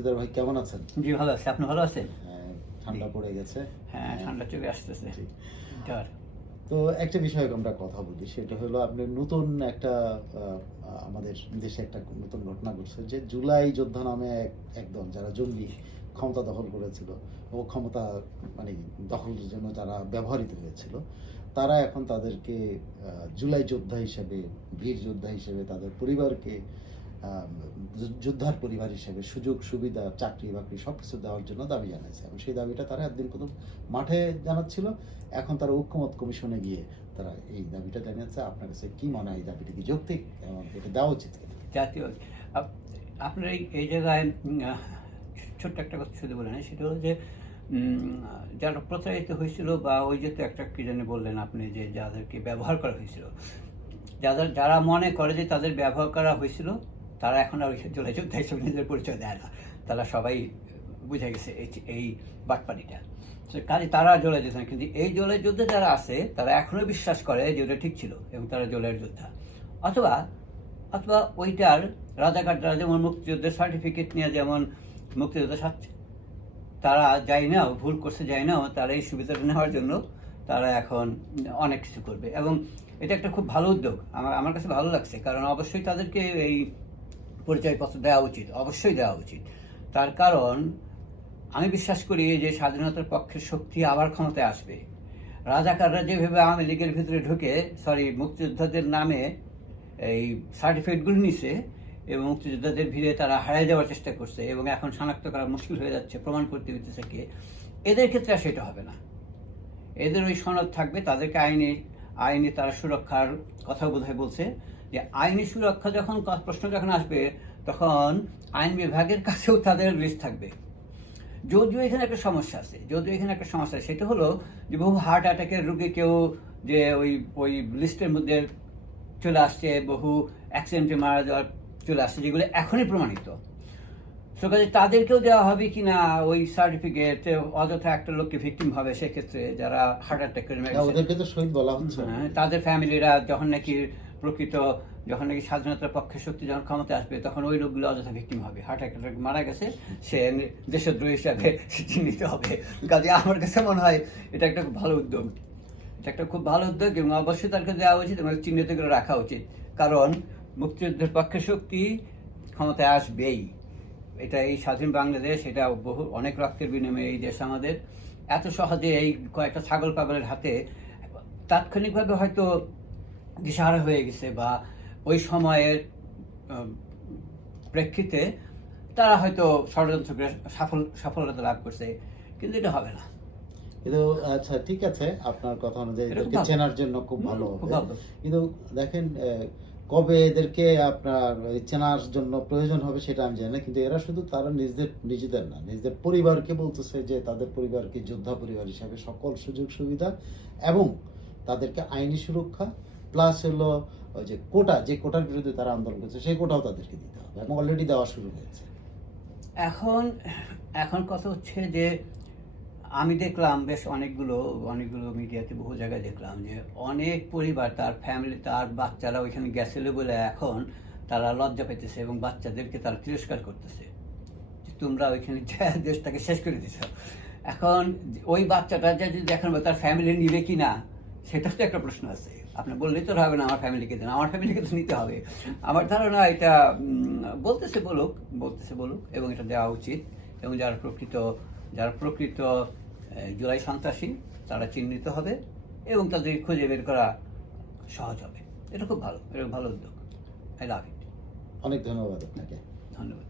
সিদার ভাই কেমন আছেন? জি ভালো আছে। আপনি ভালো আছেন? হ্যাঁ, ঠান্ডা পড়ে গেছে। হ্যাঁ ঠান্ডা চলে আসতেছে। তো একটা বিষয়ে আমরা কথা বলি সেটা হলো আপনি নতুন একটা আমাদের দেশে একটা নতুন ঘটনা ঘটছে যে জুলাই যোদ্ধা নামে এক একদল যারা জঙ্গি ক্ষমতা দখল করেছিল ও ক্ষমতা মানে দখলের জন্য যারা ব্যবহৃত হয়েছিল তারা এখন তাদেরকে জুলাই যোদ্ধা হিসেবে বীর যোদ্ধা হিসেবে তাদের পরিবারকে যোদ্ধার পরিবার হিসেবে সুযোগ, সুবিধা, চাকরি, বাকরি সব কিছু দেওয়ার জন্য দাবি জানাইছে। এবং সেই দাবিটা তারা একদিন প্রথম মাঠে জানাচ্ছিল। এখন তারা ঐক্যমত কমিশনে গিয়ে তারা এই দাবিটা জানিয়েছে। আপনার কাছে কি মনে হয় এই দাবিটা কি যৌক্তিক? এবং এটা দেওয়া উচিত জাতীয় আপ- আপনার এই জায়গায় ছোট্ট একটা কথা শুধু বলে না সেটা হলো যে যারা প্রচারিত হয়েছিল বা ওই যে তো একটা কি জানি বললেন আপনি যে যাদেরকে ব্যবহার করা হয়েছিল, যাদের, যারা মনে করে যে তাদের ব্যবহার করা হয়েছিল তারা এখন আর জুলাই যোদ্ধা হিসেবে নিজের পরিচয় দেয় না। তারা সবাই বুঝে গেছে এই বাটপানিটা কাজে তারা জলের যোদ্ধা। কিন্তু এই জলের যোদ্ধা যারা আছে, তারা এখনও বিশ্বাস করে যে ওটা ঠিক ছিল এবং তারা জলের যোদ্ধা। অথবা অথবা ওইটার রাজাকাররা যেমন মুক্তিযুদ্ধের সার্টিফিকেট নিয়ে যেমন মুক্তিযোদ্ধা সাচ্ছে তারা যায় না ভুল করছে, যায় না তারা এই সুবিধাটা নেওয়ার জন্য তারা এখন অনেক কিছু করবে। এবং এটা একটা খুব ভালো উদ্যোগ, আমার আমার কাছে ভালো লাগছে, কারণ অবশ্যই তাদেরকে এই পরিচয়পত্র দেওয়া উচিত, অবশ্যই দেওয়া উচিত। তার কারণ, আমি বিশ্বাস করি যে স্বাধীনতার পক্ষের শক্তি আবার ক্ষমতায় আসবে। রাজাকাররা যেভাবে আওয়ামী লীগের ভিতরে ঢুকে সরি মুক্তিযোদ্ধাদের নামে এই সার্টিফিকেটগুলো নিছে এবং মুক্তিযোদ্ধাদের ভিড়ে তারা হারিয়ে যাওয়ার চেষ্টা করছে এবং এখন শনাক্ত করা মুশকিল হয়ে যাচ্ছে, প্রমাণ করতে হইতেছে কে, এদের ক্ষেত্রে আর সেটা হবে না। এদের ওই সনদ থাকবে, তাদেরকে আইনি আইনি তারা সুরক্ষার কথা বোধহয় বলছে। যে আইনি সুরক্ষা যখন প্রশ্ন যখন আসবে তখন আইন বিভাগের কাছেও তাদের লিস্ট থাকবে। যদিও এখানে একটা সমস্যা আছে যদিও এখানে একটা সমস্যা আছে সেটা হলো যে বহু হার্ট অ্যাটাকের রোগী কেউ যে ওই ওই লিস্টের মধ্যে চলে আসছে বহু অ্যাক্সিডেন্টে মারা যাওয়ার চলে আসছে যেগুলো এখনই প্রমাণিত। সো কাজে তাদেরকেও দেওয়া হবে কি না? ওই সার্টিফিকেট অযথা একটা লোককে ভিকটিম হবে সেক্ষেত্রে যারা হার্ট অ্যাটাক করে মারা না, গেছে। ওদেরকে তো শহীদ বলা হচ্ছে। তাদের ফ্যামিলিরা যখন নাকি প্রকৃত যখন নাকি স্বাধীনতার পক্ষে শক্তি যখন ক্ষমতা আসবে, তখন ওই লোকগুলো অযথা ভিক্টিম হবে। হার্ট অ্যাটাক মারা গেছে, সে দেশদ্রোহী হিসাবে চিহ্নিত হবে। কাজে আমার কাছে মনে হয় এটা একটা খুব ভালো উদ্যোগ। এটা একটা খুব ভালো উদ্যোগ এবং অবশ্যই তাকে দেওয়া উচিত এবং চিহ্নিত করে রাখা উচিত। কারণ মুক্তিযুদ্ধের পক্ষে শক্তি ক্ষমতায় আসবেই। এটা এই স্বাধীন বাংলাদেশ, এটা বহু, অনেক রক্তের বিনিময়ে এই দেশ আমাদের। এত সহজে এই কয়েকটা ছাগল পাগলের হাতে তাৎক্ষণিকভাবে হয়তো দিশাহারা হয়ে গেছে বা ওই সময়ের প্রেক্ষিতে তারা হয়তো ষড়যন্ত্র করে সফল সফলতা লাভ করছে কিন্তু এটা হবে না। কিন্তু আচ্ছা ঠিক আছে আপনার কথা অনুযায়ী এদেরকে চেনার জন্য খুব ভালো হবে। কিন্তু দেখেন কবে এদেরকে আপনার চেনার জন্য প্রয়োজন হবে সেটা আমি জানি না কিন্তু এরা শুধু তারা নিজেদের নিজেদের না নিজেদের পরিবারকে বলতেছে যে তাদের পরিবারকে যোদ্ধা পরিবার হিসাবে সকল সুযোগ সুবিধা এবং তাদেরকে আইনি সুরক্ষা প্লাস হলো ওই যে কোটা, যে কোটার বিরুদ্ধে তারা আন্দোলন করছে, সেই কোটাও তাদেরকে দিতে হবে। এবং অলরেডি দেওয়া শুরু হয়েছে। এখন এখন কথা হচ্ছে যে, আমি দেখলাম বেশ অনেকগুলো অনেকগুলো মিডিয়াতে বহু জায়গায় দেখলাম যে, অনেক পরিবার তার ফ্যামিলি তার বাচ্চারা ওইখানে গেছিল বলে এখন তারা লজ্জা পেতেছে এবং বাচ্চাদেরকে তারা তিরস্কার করতেছে। তোমরা ওইখানে দেশটাকে শেষ করে দিছ। এখন ওই বাচ্চাটা যদি এখন তার ফ্যামিলি নিবে কি না সেটা তো একটা প্রশ্ন আছে। আপনি বললেই তো হবে না আমার ফ্যামিলিকে দেন। আমার ফ্যামিলিকে তো নিতে হবে। আমার ধারণা এটা বলতেছে বলুক বলতেছে বলুক এবং এটা দেওয়া উচিত। এবং যারা প্রকৃত যারা প্রকৃত জুলাই সন্ত্রাসী তারা চিহ্নিত হবে এবং তাদের খুঁজে বের করা সহজ হবে। এটা খুব ভালো এটা ভালো উদ্যোগ। আই লাভ ইট অনেক ধন্যবাদ আপনাকে। ধন্যবাদ।